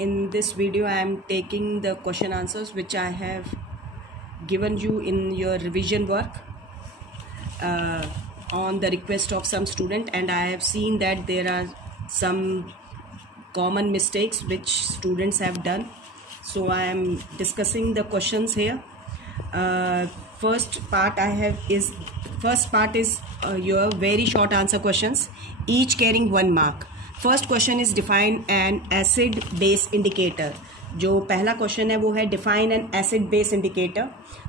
In this video I am taking the question answers which I have given you in your revision work on the request of some student, and I have seen that there are some common mistakes which students have done. So I am discussing the questions here. First part is your very short answer questions, each carrying 1 mark. First question is define N acid base indicator. जो पहला question है वो है define N acid base indicator.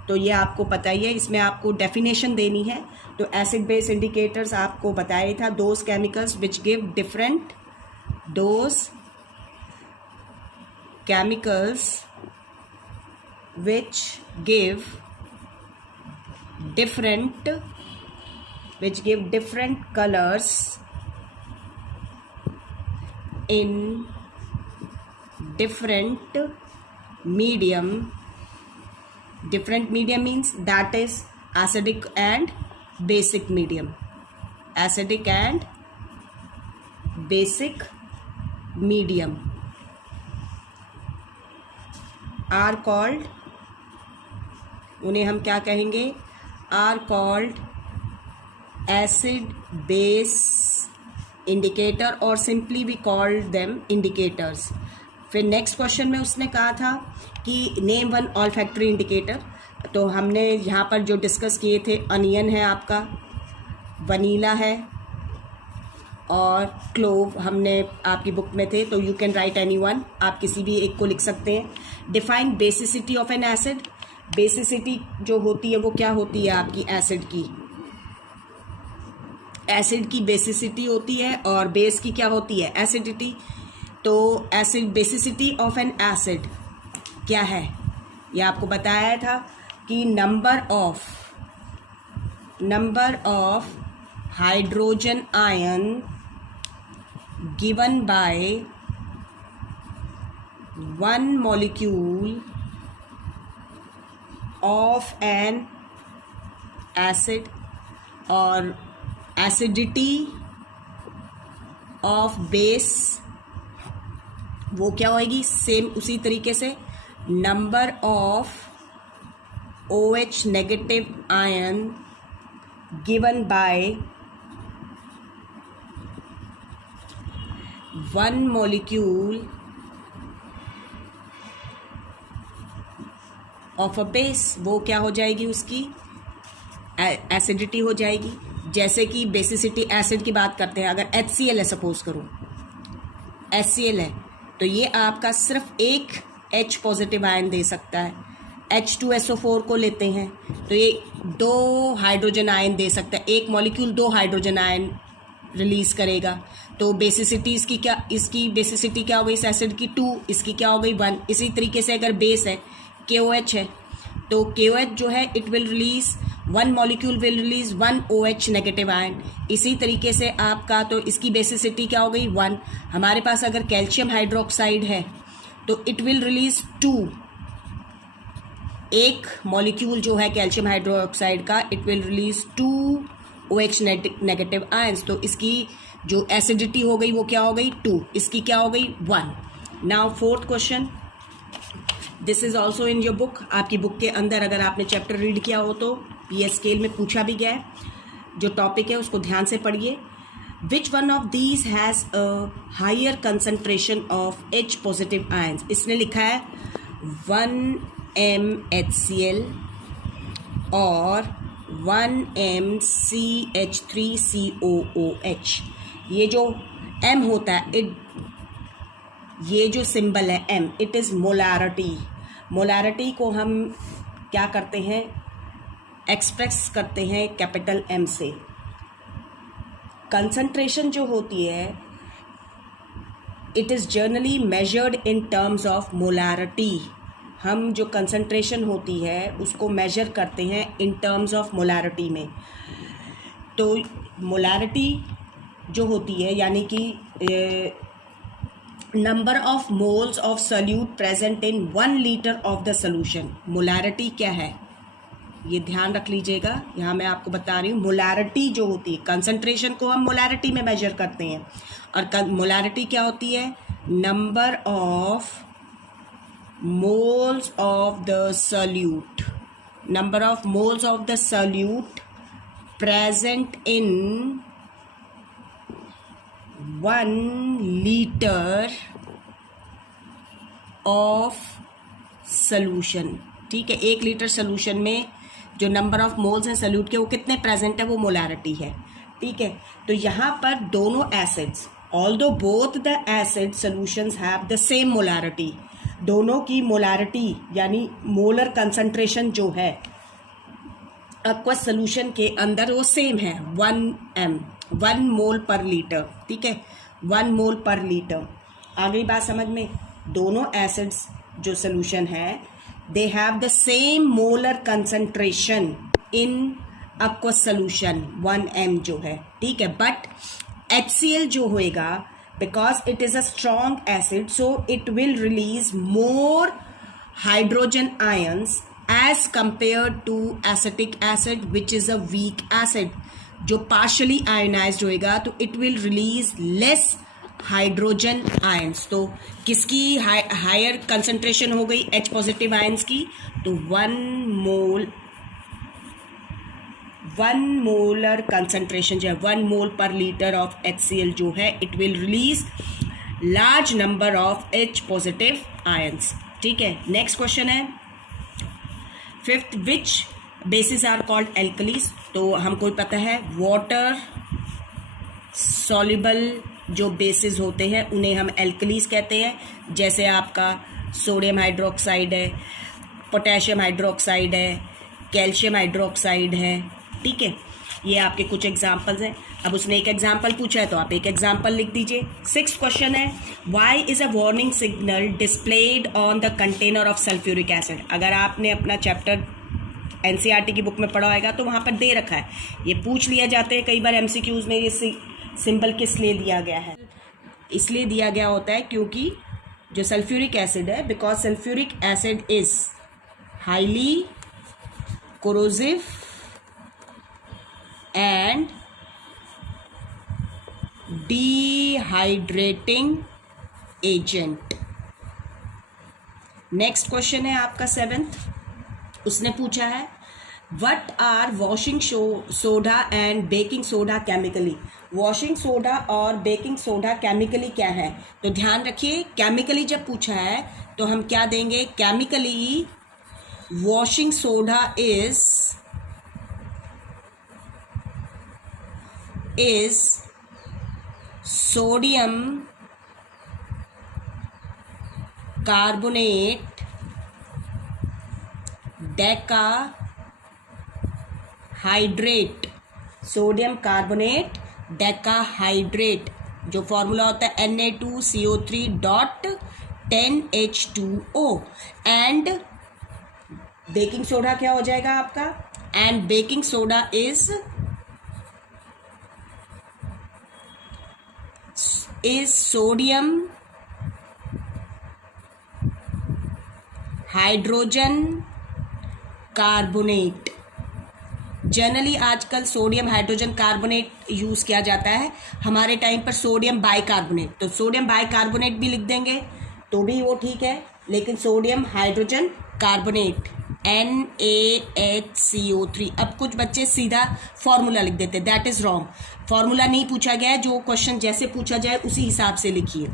तो ये आपको पता ही है, इसमें आपको डेफिनेशन देनी है. तो एसिड बेस इंडिकेटर्स आपको बताया था, those chemicals which give different different colors in different medium. Different medium means that is acidic and basic medium. Acidic and basic medium are called, उन्हें हम क्या कहेंगे, are called acid base indicator और simply we called them indicators. फिर next question में उसने कहा था कि नेम 1 ऑल्फैक्टरी इंडिकेटर. तो हमने यहाँ पर जो डिस्कस किए थे, अनियन है आपका, वनीला है और क्लोव हमने आपकी बुक में थे. तो you can write any one, आप किसी भी एक को लिख सकते हैं. Define basicity of N acid. Basicity जो होती है वो क्या होती है आपकी एसिड की. एसिड की बेसिसिटी होती है और बेस की क्या होती है, एसिडिटी. तो acid basicity of N acid क्या है, ये आपको बताया था कि number of hydrogen ion given by 1 molecule of N acid और एसिडिटी ऑफ बेस वो क्या होएगी, सेम उसी तरीके से number of OH negative ion given by 1 molecule of a base, वो क्या हो जाएगी, उसकी एसिडिटी हो जाएगी. जैसे कि बेसिसिटी एसिड की बात करते हैं, अगर HCl है, सपोज करो HCl है, तो ये आपका सिर्फ एक H पॉजिटिव आयन दे सकता है. H2SO4 को लेते हैं तो ये 2 हाइड्रोजन आयन दे सकता है. एक मॉलिक्यूल 2 हाइड्रोजन आयन रिलीज करेगा. तो बेसिसिटी इसकी बेसिसिटी क्या हो गई इस एसिड की, 2. इसकी क्या हो गई, 1. इसी तरीके से अगर बेस है, KOH है, तो KOH जो है it will release 1 molecule will release 1 OH negative ion. इसी तरीके से आपका, तो इसकी बेसिसिटी क्या हो गई, 1. हमारे पास अगर कैल्शियम हाइड्रोक्साइड है तो इट विल रिलीज 2. एक मॉलिक्यूल जो है कैल्शियम हाइड्रोक्साइड का, it will release 2 OH negative ions. तो इसकी जो एसिडिटी हो गई वो क्या हो गई, 2. इसकी क्या हो गई, 1. Now fourth question, this is also in your book. आपकी बुक के अंदर अगर आपने चैप्टर रीड किया हो तो PS स्केल में पूछा भी गया है. जो टॉपिक है उसको ध्यान से पढ़िए. Which one of these has a higher concentration of H positive ions. इसने लिखा है 1m HCl और 1m CH3COOH. ये जो M होता है, ये जो सिंबल है M, it is molarity. Molarity को हम क्या करते हैं, एक्सप्रेस करते हैं कैपिटल M से. कंसंट्रेशन जो होती है, it is generally measured in terms of molarity. हम जो कंसंट्रेशन होती है उसको मेजर करते हैं इन टर्म्स ऑफ मोलारिटी में. तो मोलारिटी जो होती है यानी कि number of moles of solute present in 1 litre of the solution. Molarity क्या है, ये ध्यान रख लीजिएगा. यहाँ मैं आपको बता रही हूँ, मोलारिटी जो होती है, कंसंट्रेशन को हम मोलारिटी में मेजर करते हैं. और मोलारिटी क्या होती है, number of moles of the solute, number of moles of the solute present in 1 liter of solution। ठीक है, 1 लीटर सोल्यूशन में जो नंबर ऑफ मोल्स हैं सोल्यूट के वो कितने प्रेजेंट है, वो मोलारिटी है। ठीक है, तो यहाँ पर दोनों acids, although both the acid solutions have the same molarity, दोनों की मोलारिटी यानी मोलर कंसंट्रेशन जो है एक्वस सोल्यूशन के अंदर वो सेम है, 1 मोल पर लीटर। ठीक है, 1 मोल पर लीटर। आ गई बात समझ में? दोनों एसिड्स जो सोल्यूशन है they have the same molar concentration in aqueous solution 1 जो है। ठीक है, बट HCl जो होएगा because it is a strong acid so it will release more hydrogen ions as compare to acetic acid which is a weak acid. जो partially ionised होएगा तो it will release less hydrogen ions. तो किसकी higher concentration हो गई? H positive ions की। तो 1 molar concentration जो है 1 मोल पर लीटर ऑफ HCl जो है it will release large number of H positive ions. ठीक है, नेक्स्ट क्वेश्चन है 5th, which bases are called alkalis. तो हमको पता है वाटर सॉल्युबल जो बेसिस होते हैं उन्हें हम एल्कलीज कहते हैं। जैसे आपका सोडियम हाइड्रोक्साइड है, पोटेशियम हाइड्रोक्साइड है, कैल्शियम हाइड्रोक्साइड है। ठीक है, ये आपके कुछ एग्जाम्पल्स हैं। अब उसने एक एग्जाम्पल पूछा है तो आप एक एग्जाम्पल लिख दीजिए। 6th क्वेश्चन है why is a warning signal displayed on the container of sulphuric acid. अगर आपने अपना चैप्टर NCERT की बुक में पढ़ा होगा तो वहाँ पर दे रखा है, ये पूछ लिया जाते हैं कई बार MCQs में। ये सिंबल किस लिए दिया गया है? इसलिए दिया गया होता है क्योंकि जो सल्फ्यूरिक एसिड है, because sulphuric acid is highly corrosive and dehydrating agent. Next question है आपका 7th, उसने पूछा है what are washing soda and baking soda chemically. Washing soda और बेकिंग सोडा केमिकली क्या है? तो ध्यान रखिए, केमिकली जब पूछा है तो हम क्या देंगे? Chemically washing soda is sodium carbonate Deka hydrate. Sodium carbonate decahydrate जो फॉर्मूला होता है Na2CO3.10H2O। एंड बेकिंग सोडा क्या हो जाएगा आपका? And baking soda is sodium hydrogen carbonate. Generally आजकल सोडियम हाइड्रोजन कार्बोनेट यूज़ किया जाता है, हमारे टाइम पर सोडियम बाइकार्बोनेट। तो सोडियम बाइकार्बोनेट भी लिख देंगे तो भी वो ठीक है, लेकिन सोडियम हाइड्रोजन कार्बोनेट NaHCO3। अब कुछ बच्चे सीधा फॉर्मूला लिख देते, दैट इज़ रॉन्ग। फॉर्मूला नहीं पूछा गया है, जो क्वेश्चन जैसे पूछा जाए उसी हिसाब से लिखिए।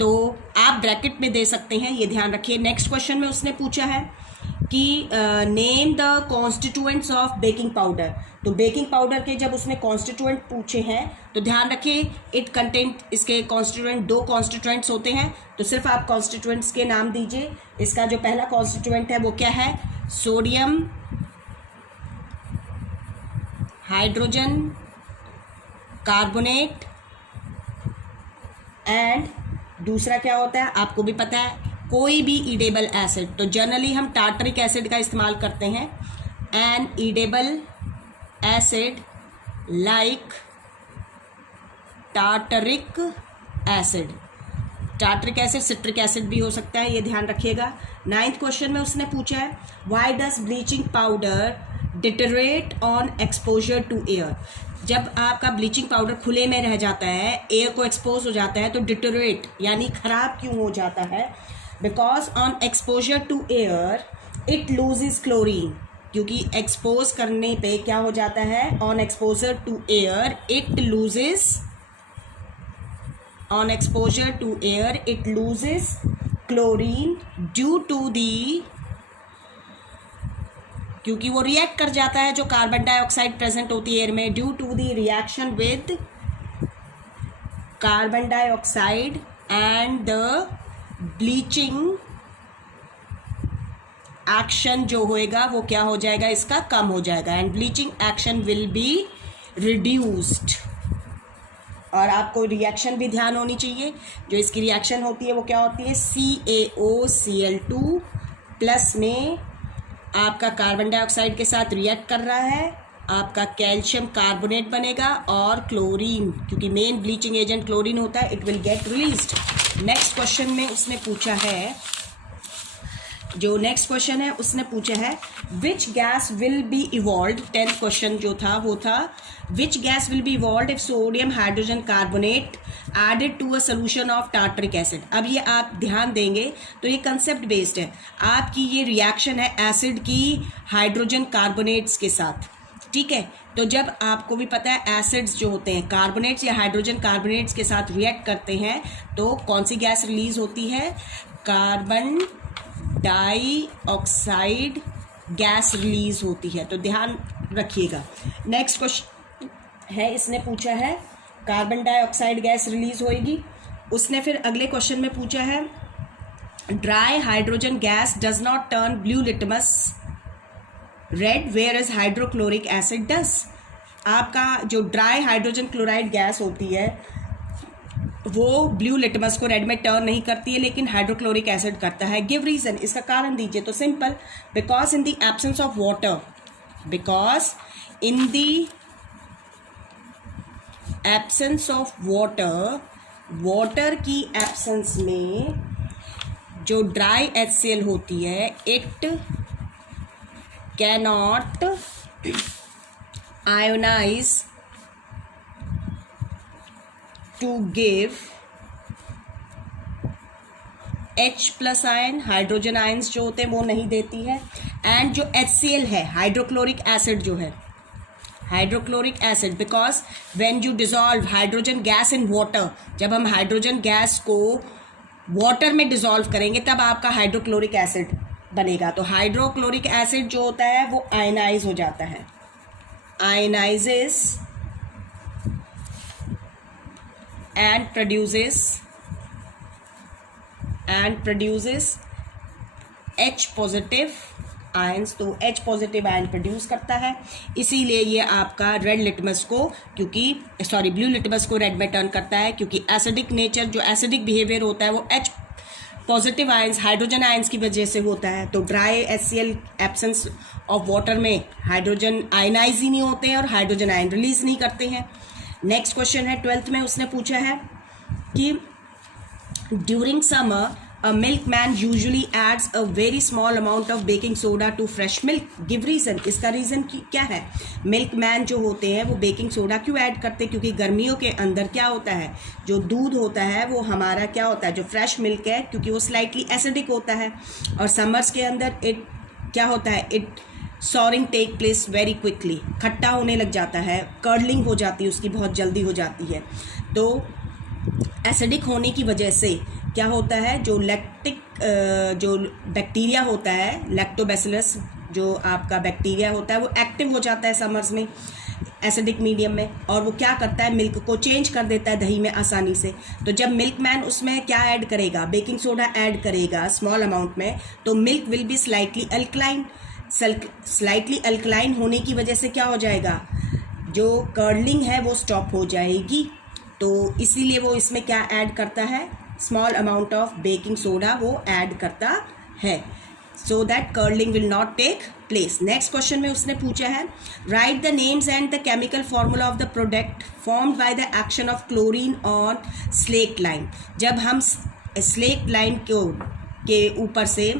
तो आप ब्रैकेट में दे सकते हैं, ये ध्यान रखिए। नेक्स्ट क्वेश्चन में उसने पूछा है कि name the constituents of baking powder. तो बेकिंग पाउडर के जब उसने कॉन्स्टिट्यूएंट पूछे हैं तो ध्यान रखिए इट कंटेंट, इसके कॉन्स्टिट्यूएंट 2 कॉन्स्टिट्यूएंट्स होते हैं। तो सिर्फ आप कॉन्स्टिट्यूएंट्स के नाम दीजिए। इसका जो पहला कॉन्स्टिट्यूएंट है वो क्या है? Sodium hydrogen carbonate. एंड दूसरा क्या होता है आपको भी पता है, कोई भी ईडेबल एसिड। तो जनरली हम टार्टरिक एसिड का इस्तेमाल करते हैं। An edible acid like tartaric acid. Tartaric acid citric acid भी हो सकता है, ये ध्यान रखिएगा। 9th क्वेश्चन में उसने पूछा है why does bleaching powder deteriorate on exposure to air. जब आपका ब्लीचिंग पाउडर खुले में रह जाता है, एयर को एक्सपोज हो जाता है, तो डिटोरेट यानी खराब क्यों हो जाता है? Because on exposure to air it loses chlorine, क्योंकि एक्सपोज करने पे क्या हो जाता है? On exposure to air it loses, on exposure to air it loses chlorine due to the, क्योंकि वो रिएक्ट कर जाता है जो कार्बन डाइऑक्साइड प्रेजेंट होती है एयर में, due to the reaction with carbon dioxide and the bleaching action जो होएगा वो क्या हो जाएगा? इसका कम हो जाएगा, and bleaching action will be reduced. और आपको रिएक्शन भी ध्यान होनी चाहिए, जो इसकी रिएक्शन होती है वो क्या होती है? CaOCl2 प्लस में आपका कार्बन डाइऑक्साइड के साथ रिएक्ट कर रहा है, आपका कैल्शियम कार्बोनेट बनेगा, और क्लोरीन, क्योंकि मेन ब्लीचिंग एजेंट क्लोरीन होता है, it will get released. Next question में उसने पूछा है, जो नेक्स्ट क्वेश्चन है उसने पूछा है which gas will be evolve. 10th question जो था वो था which gas will be evolve if sodium hydrogen carbonate added to a solution of tartaric acid. अब ये आप ध्यान देंगे तो ये कंसेप्ट बेस्ड है, आपकी ये रिएक्शन है एसिड की हाइड्रोजन कार्बोनेट्स के साथ, ठीक है। तो जब आपको भी पता है एसिड्स जो होते हैं कार्बोनेट्स या हाइड्रोजन कार्बोनेट्स के साथ रिएक्ट करते हैं तो कौन सी गैस रिलीज होती है? कार्बन डाइऑक्साइड गैस रिलीज होती है, तो ध्यान रखिएगा। नेक्स्ट क्वेश्चन है, इसने पूछा है कार्बन डाइऑक्साइड गैस रिलीज होएगी। उसने फिर अगले क्वेश्चन में पूछा है dry hydrogen gas does not turn blue litmus red whereas hydrochloric acid does. आपका जो ड्राई हाइड्रोजन क्लोराइड गैस होती है वो ब्लू लिटमस को रेड में टर्न नहीं करती है, लेकिन हाइड्रोक्लोरिक एसिड करता है। गिव रीजन, इसका कारण दीजिए। तो simple, because in the absence of water, because in the absence of water, water की एब्सेंस में जो ड्राई HCl होती है it cannot ionise to give H plus ion, hydrogen ions जो होते हैं वो नहीं देती है। एंड जो HCl है हाइड्रोक्लोरिक एसिड जो है, hydrochloric acid, because when you dissolve hydrogen gas in water, जब हम हाइड्रोजन गैस को वाटर में डिजॉल्व करेंगे तब आपका हाइड्रोक्लोरिक एसिड बनेगा। तो हाइड्रोक्लोरिक एसिड जो होता है वो आयनाइज हो जाता है, ionizes and produces H positive ions. तो H पॉजिटिव आयन प्रोड्यूस करता है, इसीलिए ये आपका रेड लिटमस को, क्योंकि ब्लू लिटमस को रेड में टर्न करता है, क्योंकि एसिडिक नेचर, जो एसिडिक बिहेवियर होता है वो H positive ions, hydrogen ions की वजह से होता है। तो dry HCl absence of water में हाइड्रोजन आयनाइज ही नहीं होते हैं और हाइड्रोजन आयन रिलीज नहीं करते हैं। नेक्स्ट क्वेश्चन है 12th में, उसने पूछा है कि during summer a milkman usually adds a very small amount of baking soda to fresh milk. Give reason, इसका रीजन क्या है? मिल्क मैन जो होते हैं वो बेकिंग सोडा क्यों ऐड करते हैं? क्योंकि गर्मियों के अंदर क्या होता है, जो दूध होता है वो हमारा क्या होता है, जो फ्रेश मिल्क है, क्योंकि वो स्लाइटली एसिडिक होता है, और समर्स के अंदर इट क्या होता है, it souring take place very quickly, खट्टा होने लग जाता है, कर्लिंग हो जाती है उसकी, बहुत जल्दी हो जाती है। तो एसिडिक होने की वजह से क्या होता है, जो जो बैक्टीरिया होता है, लैक्टोबैसिलस जो आपका बैक्टीरिया होता है वो एक्टिव हो जाता है समर्स में एसिडिक मीडियम में, और वो क्या करता है, मिल्क को चेंज कर देता है दही में आसानी से। तो जब मिल्क मैन उसमें क्या ऐड करेगा, बेकिंग सोडा ऐड करेगा स्मॉल अमाउंट में, तो milk will be slightly alkaline. Slightly alkaline होने की वजह से क्या हो जाएगा, जो कर्लिंग है वो स्टॉप हो जाएगी। तो इसीलिए वो इसमें क्या ऐड करता है, small amount of baking soda वो ऐड करता है, so that curdling will not take place. Next question में उसने पूछा है write the names and the chemical formula of the product formed by the action of chlorine on slaked lime. जब हम slaked lime के ऊपर से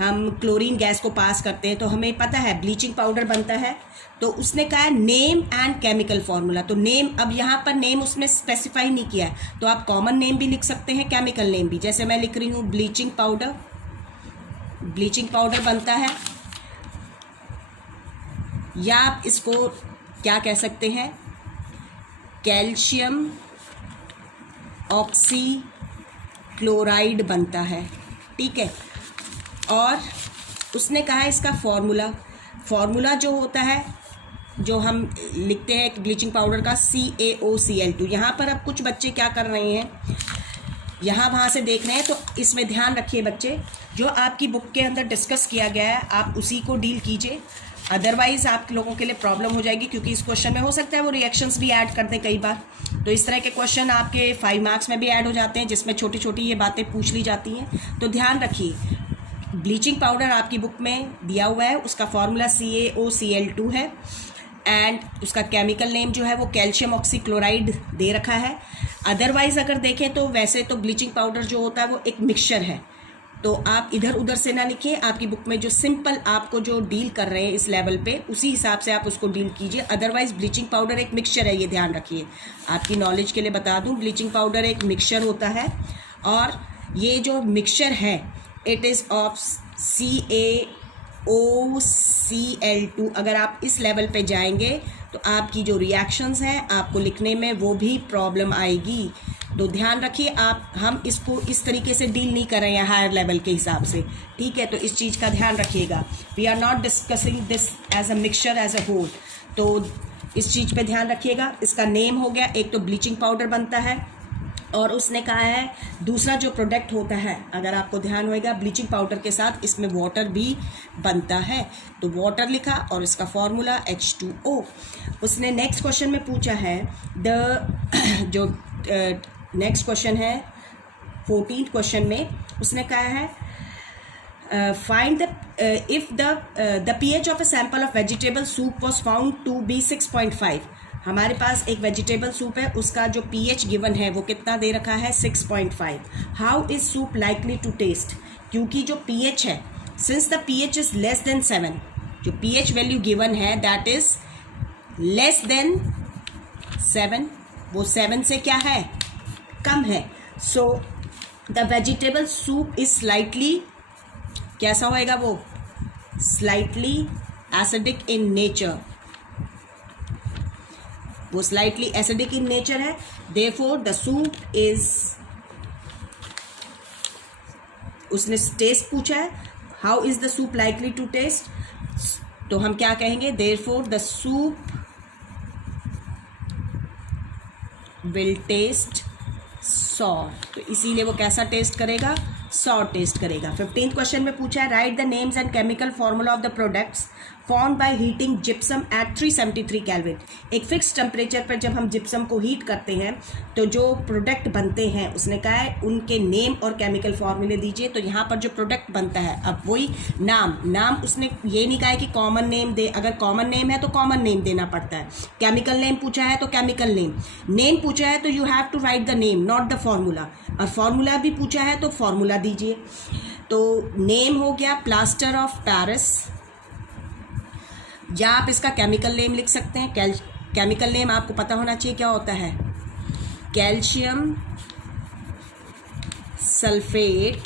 हम क्लोरीन गैस को पास करते हैं तो हमें पता है ब्लीचिंग पाउडर बनता है। तो उसने कहा है नेम एंड केमिकल फॉर्मूला। तो नेम, अब यहाँ पर नेम उसने स्पेसिफाई नहीं किया है, तो आप कॉमन नेम भी लिख सकते हैं, केमिकल नेम भी। जैसे मैं लिख रही हूँ ब्लीचिंग पाउडर। ब्लीचिंग पाउडर बनता है, या आप इसको क्या कह सकते हैं, कैल्शियम ऑक्सी क्लोराइड बनता है, ठीक है। और उसने कहा इसका फॉर्मूला जो होता है, जो हम लिखते हैं ब्लीचिंग पाउडर का, CaOCl2। यहाँ पर अब कुछ बच्चे क्या कर रहे हैं, यहाँ वहाँ से देख रहे हैं, तो इसमें ध्यान रखिए बच्चे, जो आपकी बुक के अंदर डिस्कस किया गया है आप उसी को डील कीजिए, अदरवाइज आप लोगों के लिए प्रॉब्लम हो जाएगी, क्योंकि इस क्वेश्चन में हो सकता है वो रिएक्शंस भी ऐड कर दें कई बार। तो इस तरह के क्वेश्चन आपके 5 मार्क्स में भी ऐड हो जाते हैं, जिसमें छोटी छोटी ये बातें पूछ ली जाती हैं। तो ध्यान रखिए, ब्लीचिंग पाउडर आपकी बुक में दिया हुआ है, उसका फॉर्मूला CaOCl2 है, एंड उसका केमिकल नेम जो है वो कैल्शियम ऑक्सी क्लोराइड दे रखा है। अदरवाइज अगर देखें तो वैसे तो ब्लीचिंग पाउडर जो होता है वो एक मिक्सचर है, तो आप इधर उधर से ना लिखिए, आपकी बुक में जो सिंपल आपको जो डील कर रहे हैं इस लेवल पे, उसी हिसाब से आप उसको डील कीजिए। अदरवाइज ब्लीचिंग पाउडर एक मिक्सचर है, ये ध्यान रखिए। आपकी नॉलेज के लिए बता दूं, ब्लीचिंग पाउडर एक मिक्सचर होता है, और ये जो मिक्सचर है इट इज़ ऑफ CaOCl2। अगर आप इस लेवल पे जाएंगे तो आपकी जो रिएक्शंस हैं आपको लिखने में वो भी प्रॉब्लम आएगी। तो ध्यान रखिए, हम इसको इस तरीके से डील नहीं कर रहे हैं हायर लेवल के हिसाब से, ठीक है। तो इस चीज़ का ध्यान रखिएगा, we are not discussing this as a mixture as a whole. तो इस चीज़ पे ध्यान रखिएगा। इसका नेम हो गया, एक तो ब्लीचिंग पाउडर बनता है, और उसने कहा है दूसरा जो प्रोडक्ट होता है, अगर आपको ध्यान होएगा ब्लीचिंग पाउडर के साथ इसमें वाटर भी बनता है, तो वाटर लिखा और इसका फॉर्मूला H2O। उसने नेक्स्ट क्वेश्चन में पूछा है जो नेक्स्ट क्वेश्चन है 14th क्वेश्चन में, उसने कहा है find the if the pH of a sample of vegetable soup was found to be 6.5। हमारे पास एक वेजिटेबल सूप है, उसका जो pH गिवन है वो कितना दे रखा है, 6.5। How is soup likely to taste, क्योंकि जो pH है, since the pH is less than 7, जो pH वैल्यू गिवन है दैट इज लेस देन 7, वो 7 से क्या है, कम है। So the vegetable soup is slightly, कैसा होएगा वो, स्लाइटली एसिडिक इन नेचर, वो स्लाइटली एसिडिक इन नेचर है। देयरफॉर द सूप इज, उसने टेस्ट पूछा है, how is the soup likely to taste, तो हम क्या कहेंगे, therefore the soup will taste sour. तो इसीलिए वो कैसा टेस्ट करेगा, सॉर टेस्ट करेगा। 15th क्वेश्चन में पूछा है write the names and chemical formula of the products formed by heating gypsum at 373 kelvin. एक फिक्स टेम्परेचर पर जब हम जिप्सम को हीट करते हैं तो जो प्रोडक्ट बनते हैं, उसने कहा है उनके नेम और केमिकल फॉर्मूले दीजिए। तो यहाँ पर जो प्रोडक्ट बनता है, अब वही नाम उसने ये नहीं कहा है कि कॉमन नेम दे, अगर कॉमन नेम है तो कॉमन नेम देना पड़ता है, केमिकल नेम पूछा है तो केमिकल नेम पूछा है तो you have to write the name not the formula, और फॉर्मूला भी पूछा है तो फॉर्मूला दीजिए। तो नेम हो गया प्लास्टर ऑफ पेरिस, या आप इसका केमिकल नेम लिख सकते हैं। केमिकल नेम आपको पता होना चाहिए क्या होता है, कैल्शियम सल्फेट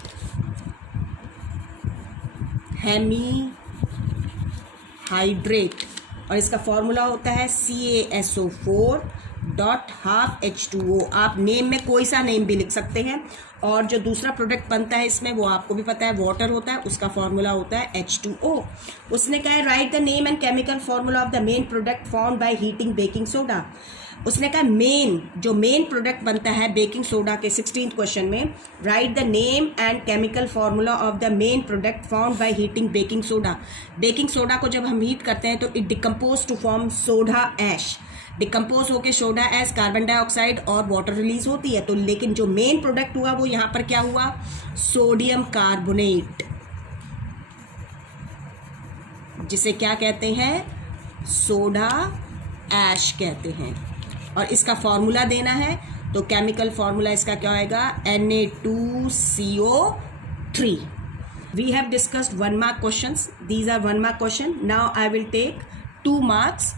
हेमीहाइड्रेट, और इसका फॉर्मूला होता है CaSO4.12H2O। आप नेम में कोई सा नेम भी लिख सकते हैं। और जो दूसरा प्रोडक्ट बनता है इसमें, वो आपको भी पता है, वाटर होता है, उसका फॉर्मूला होता है H2O। उसने कहा है write the name and chemical formula of the main product formed by heating baking soda. उसने कहा जो मेन प्रोडक्ट बनता है बेकिंग सोडा के 16th क्वेश्चन में, write the name and chemical formula of the main product formed by heating baking soda. Baking soda को जब हम हीट करते हैं तो it decompose to form soda ash, decompose होकर सोडा एस, कार्बन डाइऑक्साइड और water release होती है। तो लेकिन जो मेन प्रोडक्ट हुआ वो यहाँ पर क्या हुआ, सोडियम कार्बोनेट, जिसे क्या कहते हैं, सोडा ऐश कहते हैं। और इसका फॉर्मूला देना है तो केमिकल फॉर्मूला इसका क्या होएगा, Na2CO3। We have discussed 1 mark questions. These are 1 mark question. Now I will take 2 marks